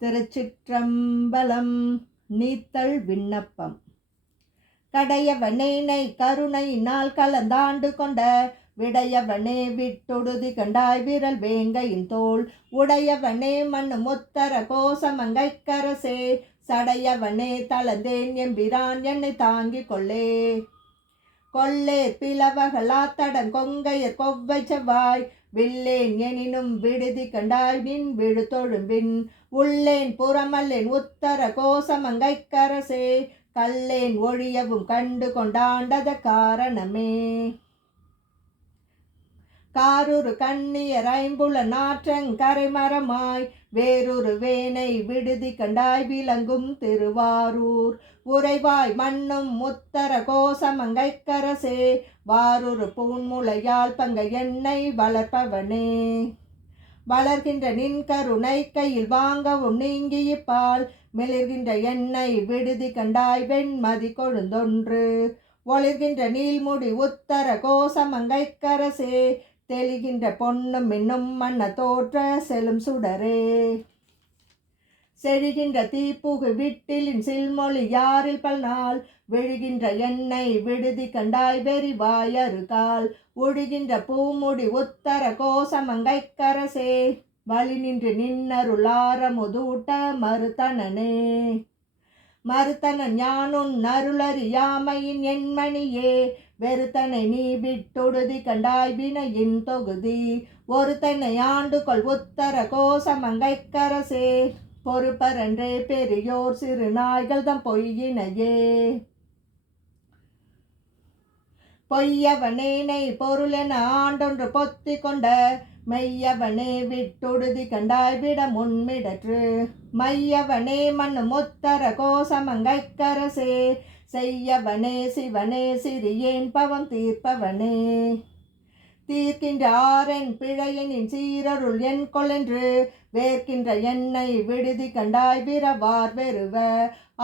திருச்சிற்றம்பலம். நீத்தல் விண்ணப்பம். கடையவனேனை கருணையினால் கலந்தாண்டு கொண்ட விடையவனே விட்டொடுதி கண்டாய் விரல் வேங்கையின் தோள் உடையவனே மண்ணு முத்தர கோசமங்கைக்கரசே சடையவனே தளந்தேன் எம்பிரான் என்னை தாங்கிக் கொள்ளே. கொள்ளேர் பிளவகலாத்தடன் கொங்கையர் கொவ்வை செவ்வாய் வில்லேன் எனினும் விடுதி கண்டாய் நின் விழு தொழும்பின் உள்ளேன் புறமல்லேன் உத்தர கோசமங்கைக்கரசே கல்லேன் ஒழியவும் கண்டு கொண்டாண்டத காரணமே. காரூரு கண்ணியர் ஐம்புல நாற்றங்கரைமரமாய் வேறொரு வேனை விடுதி கண்டாய் விளங்கும் திருவாரூர் உறைவாய் மண்ணும் முத்தர கோசமங்கைக்கரசே வாரூரு பூன்முளையால் பங்க எண்ணெய் வளர்ப்பவனே. வளர்கின்ற நின் கருணை கையில் வாங்கவும் நீங்கியிப்பால் மெளிர்கின்ற எண்ணெய் விடுதி கண்டாய் வெண்மதி கொழுந்தொன்று ஒளிர்கின்ற நீள்முடி உத்தர கோசமங்கைக்கரசே தெளிகின்ற பொன்னும் மின்னும் மன்ன தோற்ற செலும் சுடரே. செழிகின்ற தீப்புகு விட்டிலின் சில்மொழி யாரில் பல்நாள் விழுகின்ற எண்ணெய் விடுதி கண்டாய் வெறிவாயருகால் ஒழுகின்ற பூமுடி உத்தர கோசமங்கைக்கரசே வழி நின்று நின்னருளார முதூட்ட மறுத்தனனே. மறுத்தனன் ஞானுன் அருளறியாமையின் எண்மணியே வெறுத்தனை நீ விட்டொடுதி கண்டாய் வினையின் தொகுதி ஒருத்தனை ஆண்டுகொள் உத்தர கோசமங்கைக்கரசே பொறுப்பரன்றே பெரியோர் சிறு நாய்கள் தம் பொய்யினையே. பொய்யவனேனை பொருளென ஆண்டொன்று பொத்தி கொண்ட மெய்யவனே விட்டொடுதி கண்டாய் விட முன்மிடற்று மையவனே மண்ணு முத்தர கோசமங்கைக்கரசே செய்யவனே சிவனே சிறியேன் பவம் தீர்ப்பவனே. தீர்க்கின்ற ஆரென் பிழையனின் சீரருள் என் கொலென்று வேர்க்கின்ற எண்ணெய் விடுதி கண்டாய் விரவார் வெறுவ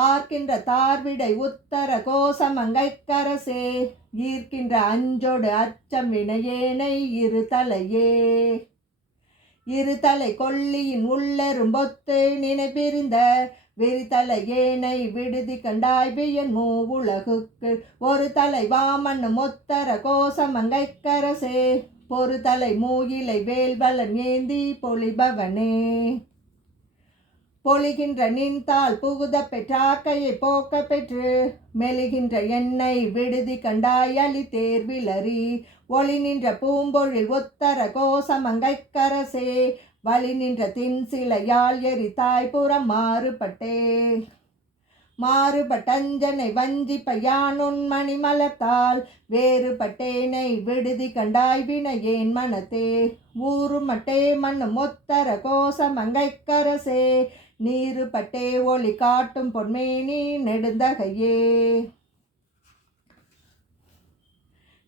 ஆர்க்கின்ற தார்விடை உத்தர கோசமங்கைக்கரசே ஈர்க்கின்ற அஞ்சோடு அச்சம் வினையேனை இருதலையே. இருதலை கொல்லியின் உள்ளெரும்பொத்து நினைப்பிருந்த விரிதலை ஏனை விடுதி கண்டாய் வியன் மூ உலகுக்கு ஒரு தலை வாமண்ணு முத்தர கோசமங்கைக்கரசே பொறு தலை மூயிலை வேல்வலன் ஏந்தி பொலிபவனே. பொலிகின்ற நின்தால் புகுத பெற்றாக்கையை போக்க பெற்று மெலிகின்ற எண்ணெய் விடுதி கண்டாய் அலி தேர்விலறி ஒளி நின்ற பூம்பொழில் உத்தர கோசமங்கைக்கரசே வழி நின்ற தின் சிலையால் எரித்தாய் புறம் மாறுபட்டே. மாறுபட்டஞ்சனை வஞ்சிப்ப யானுன் மணிமலத்தால் வேறுபட்டேனை விடுதி கண்டாய் வினையேன் மனத்தே ஊறுமட்டே மண்ணு முத்தர கோசமங்கைக்கரசே நீருபட்டே ஒளி காட்டும் பொன்மேனி நெடுந்தகையே.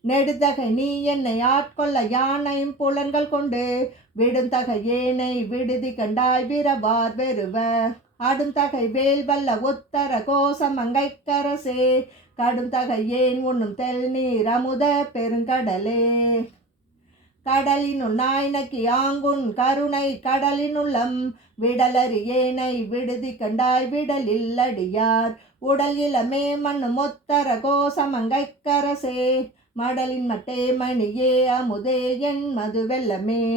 நெடுந்தகை நீ என்னை ஆட்கொள்ள யானையும் புலன்கள் கொண்டு விடுந்தகை ஏனை விடுதி கண்டாய் விரவார் வெறுவ அடுந்தகை வேல்வல்ல உத்தர கோசமங்கைக்கரசே கடுந்தகை ஏன் உண்ணும் தெல் நீர் அமுத பெருங்கடலே. கடலினுள் நாய்னக்கி ஆங்குன் கருணை கடலினுள்ளம் விடலறி ஏனை விடுதி கண்டாய் விடலில் அடியார் உடல் இளமே மண்ணு முத்தர கோசமங்கைக்கரசே மடலின் மட்டே மணியே அமுதே என் மது வெள்ளமே.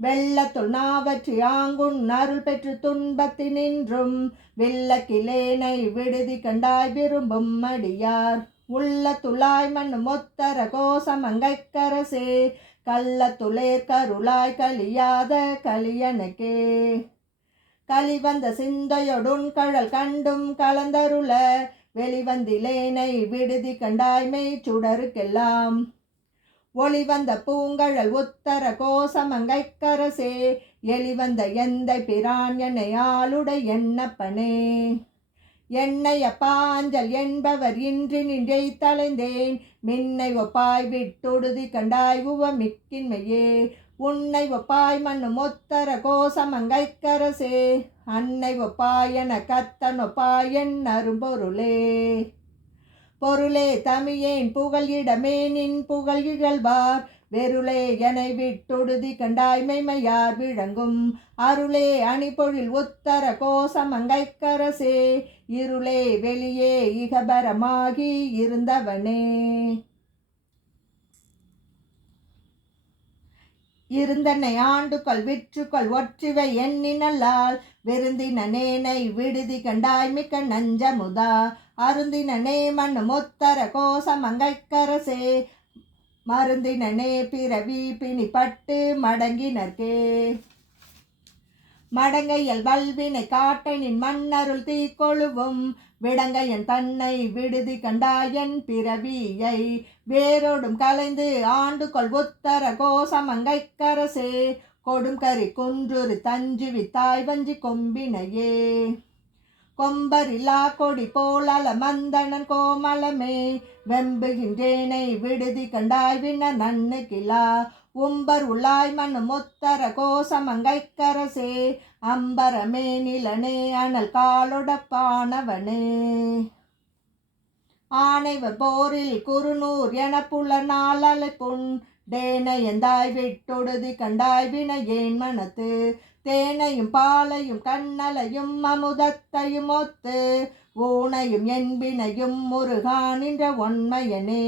வெள்ளத்துள் நாவற்றி ஆங்குன் அருள் பெற்று துன்பத்தினின்றும் வெள்ளக்கிலேனை விடுதி கண்டாய் விரும்பும் அடியார் உள்ள துளாய் மண்ணு முத்தர கோசமங்கைக்கரசே கள்ள துளேர் கருளாய் கலியாத கலியனக்கே. கலிவந்த சிந்தையொடுன் கழல் கண்டும் கலந்தருள வெளிவந்திலேனை விடுதி கண்டாய்மை சுடருக்கெல்லாம் ஒளிவந்த பூங்கழல் உத்தர கோசமங்கைக்கரசே எளிவந்த எந்தை பிரான் என்னை ஆளுடை எண்ணப்பனே. என்னை அப்பாஞ்சல் என்பவர் இன்றி நின்றை தலைந்தேன் மின்னை ஒப்பாய் விட்டொடுதி கண்டாய் உவமிக்கின்மையே உன்னை ஒப்பாய் மண்ணு முத்தர கோசமங்கைக்கரசே அன்னை ஒப்பாயன கத்தன் ஒப்பாயன் அரும்பொருளே. பொருளே தமியேன் புகழ் இடமே நின் புகழ் இகழ்வார் வெருளே எனை விட்டொடுதி கண்டாய் மெய்மையார் விளங்கும் அருளே அணிபொழில் உத்தர கோசமங்கைக்கரசே இருளே வெளியே இகபரமாகி இருந்தவனே இருந்தனை ஆண்டுகள் விற்றுக்கள் ஒற்றிவை எண்ணினல்லால் விருந்தினேனை விடுதி கண்டாய் மிக்க நஞ்சமுதா அருந்தினே மண்ணு முத்தர கோசமங்கைக்கரசே மருந்தினே பிறவி பிணிப்பட்டு மடங்கினர்க்கே மடங்கையல் வல்வினை காட்டனின் மன்னருள் தீக்கொழுவும் விடங்கையன் தன்னை விடுதி கண்டாயன் பிறவியை வேரோடும் கலைந்து ஆண்டுகொள் உத்தர கோசமங்கைக்கரசே கொடும் கரி குன்றுரு தஞ்சு வித்தாய் வஞ்சி கொம்பினையே கொம்பரிலா கொடி போலல மந்தனன் கோமலமே வெம்புகின்றேனை விடுதி கண்டாய் விண்ண நன்னு கிலா உம்பர் உள்ளாய் மண்ணு முத்தர கோசமங்கைக்கரசே அம்பரமே நிலனே அனல் காலொடப்பானவனே ஆனைவர் போரில் குறுநூர் என புல நாளலை புண் டேனையந்தாய் விட்டொடுதி கண்டாய் வினையேன் மனத்து தேனையும் பாலையும் கண்ணலையும் அமுதத்தையும் ஒத்து ஊனையும் என்பினையும் முருகானின்ற ஒன்மையனே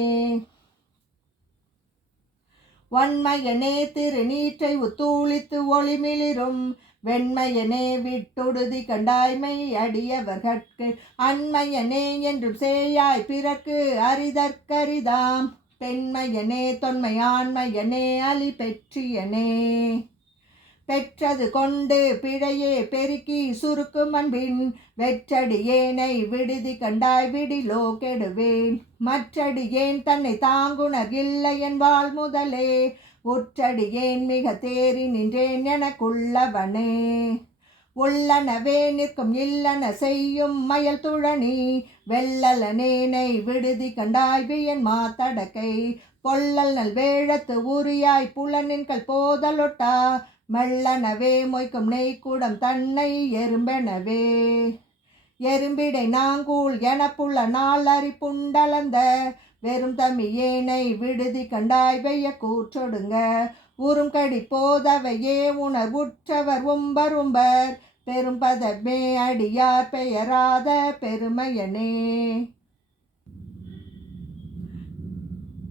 வன்மையனே திருநீற்றை உத்தூளித்து ஒளிமிளிரும் வெண்மையனே விட்டொடுதி கண்டாய்மை அடியவர்கட்கு அண்மையனே என்றும் சேயாய் பிறக்கு அரிதற்கரிதாம் பெண்மையனே தொன்மையாண்மையனே அலி பெற்றியனே பெற்றது கொண்டு பிழையே பெருக்கி சுருக்கும் அன்பின் வெற்றடியேனை விடுதி கண்டாய் விடிலோ கெடுவேன் மற்றடியேன் தன்னை தாங்குணர் இல்லை என் வாழ் முதலே உற்றடியேன் மிக தேறி நின்றேன் எனக்குள்ளவனே உள்ளனவே நிற்கும் இல்லன செய்யும் மயல் துழனி வெள்ளலனேனை விடுதி கண்டாய் வியன் மாத்தடக்கை பொள்ளல் நல் வேழத்து உரியாய் புலனின்கள் போதலொட்டா மெல்லனவே மொய்க்கும் நெய்க்குடம் தன்னை எறும்பெனவே எறும்பிடை நாங்கூல் எனப்புள்ள நாளறி புண்டலந்த வெறும் தமியேனை விடுதி கண்டாய் வெய்ய கூற்றொடுங்க உறும் கடி போதவையே உணர்வுற்றவர் உம்பர் பெரும் பதமே அடியார் பெயராத பெருமையனே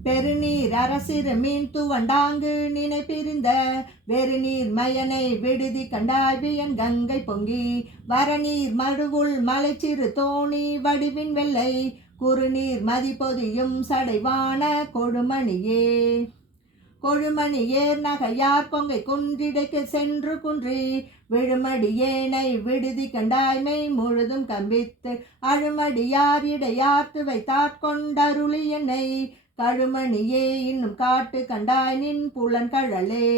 பெருநீர் அரசிறு மீன் துவண்டாங்கு நினை பிரிந்த வெறுநீர் மயனை விடுதி கண்டாய்வியன் கங்கை பொங்கி வரநீர் மடுவுள் மலைச்சிறு தோணி வடிவின் வெள்ளை குறுநீர் மதிப்பொதியும் சடைவான கொழுமணியே கொழுமணியேர் நகையார் கொங்கை குன்றிடைக்கு சென்று குன்றி விழுமடியேனை விடுதி கண்டாய்மை முழுதும் கம்பித்து அழுமடியார் இடையார்த்து வைத்தாட்கொண்டருளி என்னை கழுமணியே இன்னும் காட்டு கண்டாய் நின் புலன்கழலே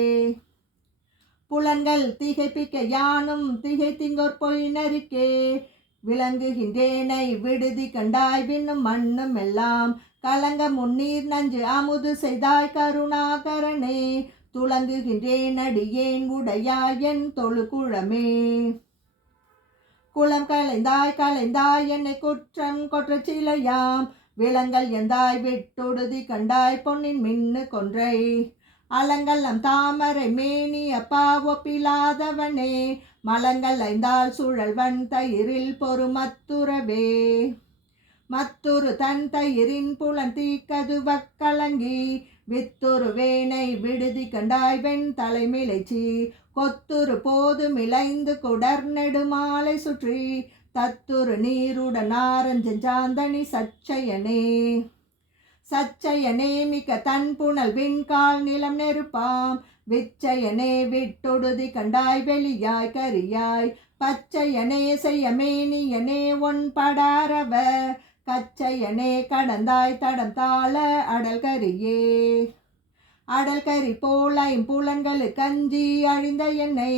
புலன்கள் திகைப்பிக்க யானும் திகைத்திங்கோர் பொய் நெருக்கே விளங்குகின்றேனை விடுதி கண்டாய் விண்ணும் மண்ணும் எல்லாம் கலங்க முன்னீர் நஞ்சு அமுது செய்தாய் கருணாகரனே துளங்குகின்றேன் அடியேன் உடையாயன் தொழுகுழமே குளம் கலைந்தாய் என்னை குற்றம் கொற்றச்சிலையாம் விலங்கல் எந்தாய் விட்டொடுதி கண்டாய் பொன்னின் மின்னு கொன்றை அலங்கல் நம் தாமரை மேனி அப்பா ஒப்பிலாதவனே மலங்கள் ஐந்தால் சுழல்வன் தயிரில் பொறுமத்துறவே மத்துரு தன் தயிரின் புலன் தீக்கது வக்கலங்கி வித்துரு வேனை விடுதி கண்டாய் வெண் தலைமிளைச்சி கொத்துரு போது மிளைந்து கொடர் நெடுமாலை சுற்றி தத்துரு நீருடன் ஆரஞ்சஞ்சாந்தனி சச்சையனே மிக்க தன் புனல் விண்கால் நிலம் நெருப்பாம் விச்சையனே விட்டொடுதி கண்டாய் வெளியாய் கரியாய் பச்சையனே செய்யமேனியனே ஒன் படாரவ கச்சையனே கடந்தாய் தடம் தாள அடல்கரியே அடல்கரி போலாயும் புலன்களு கஞ்சி அழிந்த என்னை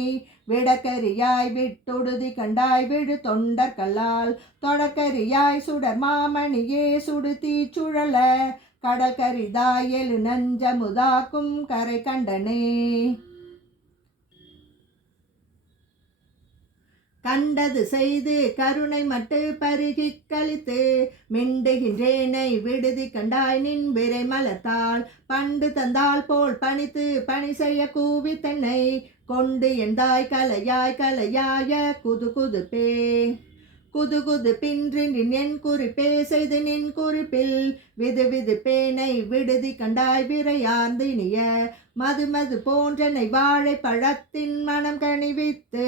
விடக்கரியாய் விட்டொடுதி கண்டாய் விடு தொண்டர்களால் தொடக்கரியாய் சுடர் மாமணியே சுடு தீச்சுழல கடற்கரிதாய் எழு நஞ்சமுதாக்கும் கரை கண்டனே கண்டது செய்து கருணை மட்டு பருகிக் கழித்து மிண்டுகின்றேனை விடுதி கண்டாய் நின் விரை மலர்த்தாள் பண்டு தந்தாள் போல் பணித்து பணி செய்ய கூவி தன்னை கொண்டு எந்தாய் கலையாய குது குதுப்பே குது குது பின்றின் என் குறிப்பே செய்து நின் குறிப்பில் விது பேனை விடுதி கண்டாய் விரையார்ந்தினிய மது போன்றனை வாழை பழத்தின் மனம் கணிவித்து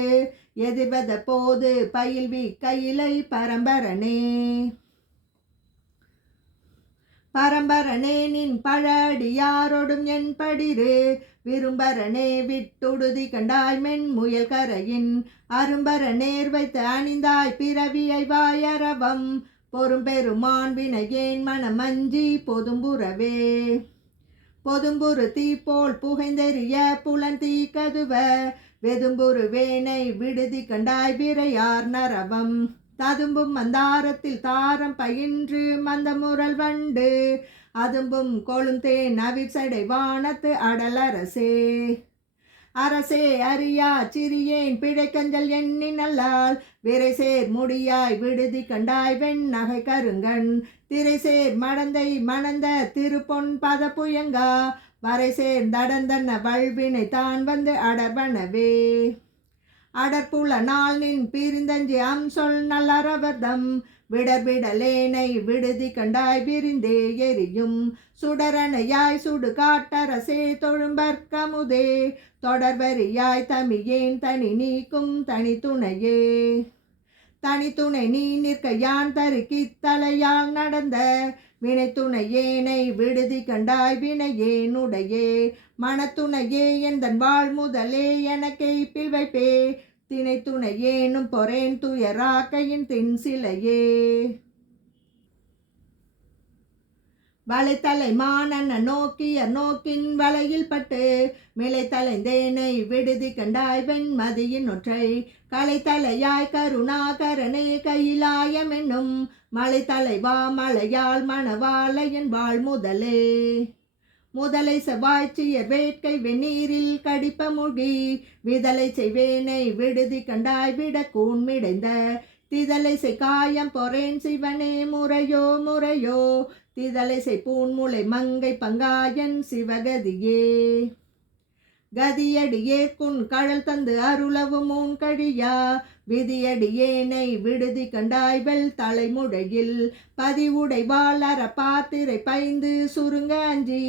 எதிர்வத போது பயில்வி கையிலை பரம்பரனே நின் பழடியாரோடும் என் படிரு விரும்பரனே விட்டுடுதி கண்டாய் மென் முயல் கரையின் அரும்பர நேர் வைத்து அணிந்தாய் பிறவியை வாயரவம் பொறும்பெருமான் வினையேன் மனமஞ்சி பொதும்புறு தீ போல் புகைந்தெறிய புலன் தீ கதுவ வெதும்புறு வேனை விடுதி கண்டாய் விரையார் நரவம் ததும்பும் மந்தாரத்தில் தாரம் பயின்று மந்த முரல் வண்டு அதும்பும் கொழுந்தேன் அவிர்சடை வானத்து அரசே அறியா சிறியேன் பிழைக்கஞ்சல் எண்ணி நல்லால் விரைசேர் முடியாய் விடுதி கண்டாய் வெண் நகை கருங்கண் திரைசேர் மடந்தை மணந்த திருப்பொன் பத புயங்கா வரைசேர் தடந்தன வல்வினை தான் வந்து அடர்வனவே அடற்புல நாள் நின் பிரிந்தஞ்சி சொல் நல்லறவர்தம் விடலேனை விடுதி கண்டாய் விரிந்தே எரியும் சுடரணையாய் சுடு காட்டரசே தொழும்பற்கமுதே தொடர்வரியாய் தமியேன் தனி நீக்கும் தனித்துணை நீ நிற்க யான் தருக்கி தலையால் நடந்த வினைத்துணையேனை விடுதி கண்டாய் வினையேனுடையே மனத்துணையே எந்தன் வாழ் முதலே எனக்கே பில்வைப்பே தினைத்துணையேனும் பொறேன் துயராக்கையின் தின் சிலையே வளைத்தலை மானன்ன நோக்கின் வலையில் பட்டு மிளைத்தலைந்தேனை விடுதி கண்டாய் வெண்மதியின் ஒற்றை கலைத்தலையாய் கருணாகரனே கையிலாயமென்னும் மலைத்தலைவா மலையால் மணவாளையன் வாழ் முதலை செவ்வாய்ச்சியர் வேட்கை வெந்நீரில் கடிப்ப மொழி விதலை செய்வேனை விடுதி கண்டாய் விட கூண்மிடைந்த திதலை செய் காயம் பொறேன் சிவனே முறையோ திதலை செய் பூன்முளை மங்கை பங்காயன் சிவகதியே கதியடியே குன் கழல் தந்து அருளவும் ஊன் கழியா விதியடியேனை விடுதி கண்டாய் வெள் தலைமுடையில் பதிவுடை வாழற பாத்திரை பைந்து சுருங்க அஞ்சி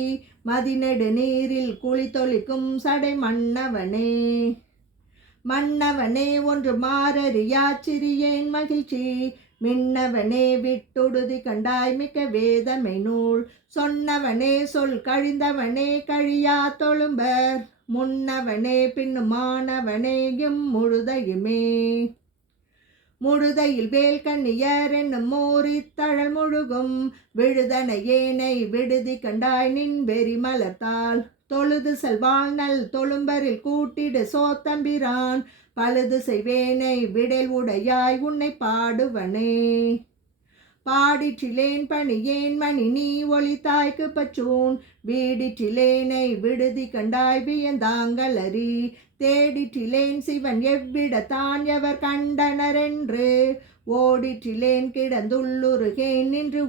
மதிநெடு நீரில் குளித்தொழிக்கும் சடை மன்னவனே ஒன்று மாறறியா சிறியேன் மகிழ்ச்சி மின்னவனே விட்டுடுதி கண்டாய் மிக்க வேதமை நூல் சொன்னவனே சொல் கழிந்தவனே கழியா தொழும்பர் முன்னவனே பின்னுமானவனேயும் முழுதையில் வேல் கண்ணியர் என்னும் மோரித்தழல் முழுகும் விழுதனை ஏனை விடுதி கண்டாய் நின் வெறி மலர்த்தால் தொழுது செல்வாள் நல் தொழும்பரில் கூட்டிடு சோத்தம்பிரான் பழுது செய்வேனை விடல் உடையாய் உன்னை பாடுவனே பாடிற்றிலேன் பணியேன் மணி நீ ஒளித்தாய்க்கு பச்சூன் வீடிற்றிலேனை விடுதி கண்டாய் வியந்தாங்களறி தேடிற்றிலேன் சிவன் எவ்விடத்தான் எவர் கண்டனரென்று ஓடிற்றிலேன் கிடந்துள்ளுருகேன் நின்று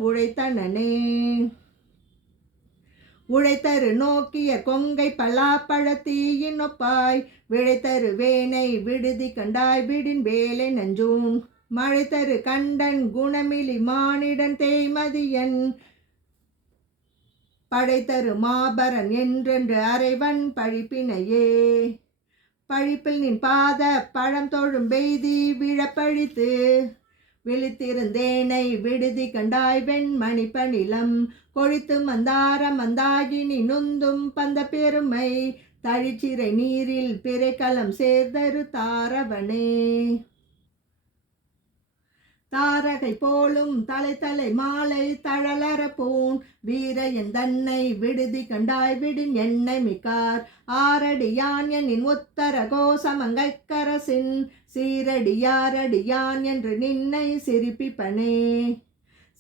உழைத்தரு நோக்கிய கொங்கை பலாப்பழத்தீயின் ஒப்பாய் விழைத்தரு வேனை விடுதி கண்டாய் விடின் வேலை நஞ்சூன் மழைத்தரு கண்டன் குணமிலி மானிடன் தேய்மதியன் படைத்தரு மாபரன் என்றென்று அரைவன் பழிப்பினையே பழிப்பில் நின் பாத பழம் தொழும் பெய்தி விழப்பழித்து விழித்திருந்தேனை விடுதி கண்டாய் வெண்மணி பணிலம் கொழித்து மந்தாகினி நுந்தும் பந்த பெருமை தழிச்சிறை நீரில் பிறைக்களம் சேர்தரு தாரகை போலும் தலை மாலை தழலற பூன் வீரையன் தன்னை விடுதி கண்டாய் விடின் எண்ணெய் மிக்கார் ஆரடியான் எனின் உத்தர கோசமங்கைக்கரசின் சீரடியாரடியான் என்று நின்னை சிரிப்பிப்பனே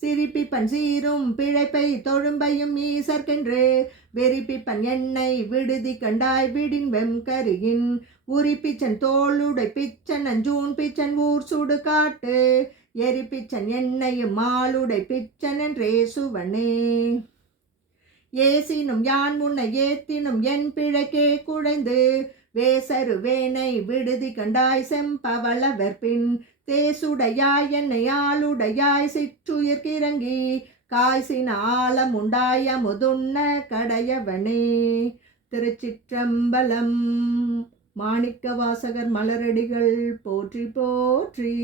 சிரிப்பிப்பன் சீரும் பிழைப்பை தொழும்பையும் ஈசர்க்கென்று வெறிப்பிப்பன் என்னை விடுதி கண்டாய் விடின் வெம்கரியின் உரிப்பிச்சன் தோளுடை பிச்சன் அஞ்சூன் பிச்சன் ஊர் சுடு காட்டு எரிப்பிச்சன் என்னையும் மாளுடை பிச்சன் என்றே சுவனே. ஏசினும் யான் முன்ன ஏத்தினும் என் பிழைக்கே குழைந்து வேசரு வேனை விடுதி கண்டாய் செம்பவள வெற்பின் தேசுடையாய் என்னை ஆளுடையாய் சிற்றுயிர்கிறங்கி காய்சின ஆழம் உண்டாய முதுண்ண கடையவனே. திருச்சிற்றம்பலம். மாணிக்க வாசகர் மலரடிகள் போற்றி போற்றி.